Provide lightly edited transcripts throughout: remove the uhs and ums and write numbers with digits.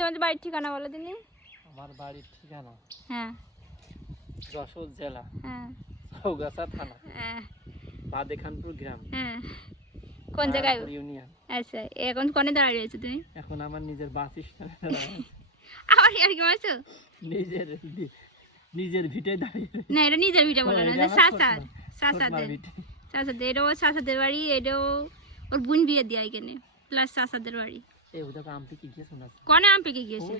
তোমাদের বাড়ির ঠিকানা বলো দিনি। আমার বাড়ির ঠিকানা হ্যাঁ যশোর জেলা, হ্যাঁ চৌগাছা থানা, হ্যাঁ বাদেখানপুর গ্রাম, হ্যাঁ। কোন জায়গায়? ইউনিয়ন। আচ্ছা এখন কোনে দাঁড়িয়ে রয়েছো তুমি? এখন আমার নিজের বাস স্ট্যান্ডে আবার আর কি বলছো? নিজের ভিটে দাঁড়িয়ে না এটা নিজের ভিটা বলো না, চাচাদের এটাও চাচাদের বাড়ি, এটাও ওর বোন বিয়ে দিয়ে এখানে প্লাস চাচাদের বাড়ি। কনে আম পেকে গিয়েছে।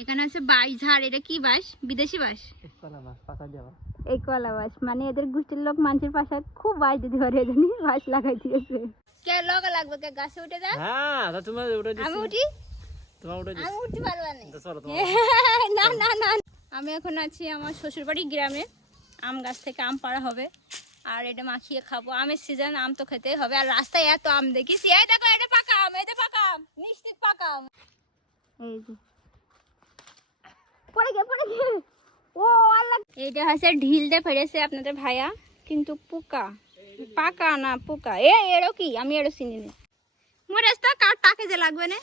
এখানে আছে বাঁশ ঝাড়, এটা কি বাঁশ? বিদেশি বাঁশ, এই কলা বাঁশ। মানে এদের গোষ্ঠীর লোক মানুষের পাশে খুব বাঁশ দিতে পারে, জানি বাঁশ লাগাই দিয়েছে। কে লগা লাগবে, কে গাছে উঠে যা। হ্যাঁ তোমার উঠে দিছি। আমি উঠি? তোমার উঠে দিছি। আমি উঠতে পারবো না। তো চলো না না না, আমি এখন আছি আমার শ্বশুর বাড়ি গ্রামে। আম গাছ থেকে আম পাড়া হবে আর এটা মাখিয়ে খাবো। আমের সিজন, আম তো খেতেই হবে। আর রাস্তায় এত আম দেখিস, এই দেখো এটা পাকা আম, এটা পাকা আম, নিশ্চিত পাকা আম। এই যে পড়ে গিয়ে ও আল্লাহ, এইটা হচ্ছে ঢিল দিয়ে ফেলেছে আপনাদের ভাইয়া, কিন্তু পোকা, পাকা না পোকা। এরও কি, আমি এরও চিনি না। মোর রাস্তা কার টাকে যে লাগবে না।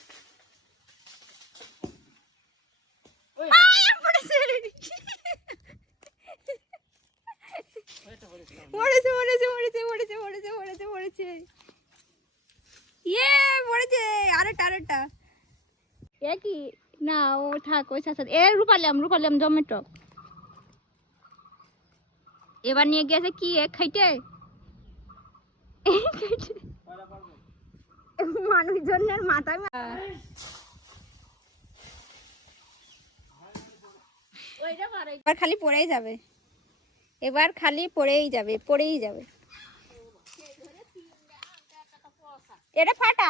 জমেটো এবার নিয়ে গেছে কি খাইতে মানুষজনের মাথায় এবার খালি পড়েই যাবে, এবার খালি পড়েই যাবে, পড়েই যাবে। এটা ফাটা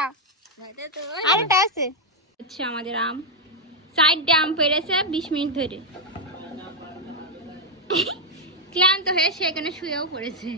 আরেকটা আছে। হচ্ছে আমাদের আম, সাইডে আম পেড়েছে 20 মিনিট ধরে। ক্লান্ত হয়ে সেখানে শুয়েও পড়েছে।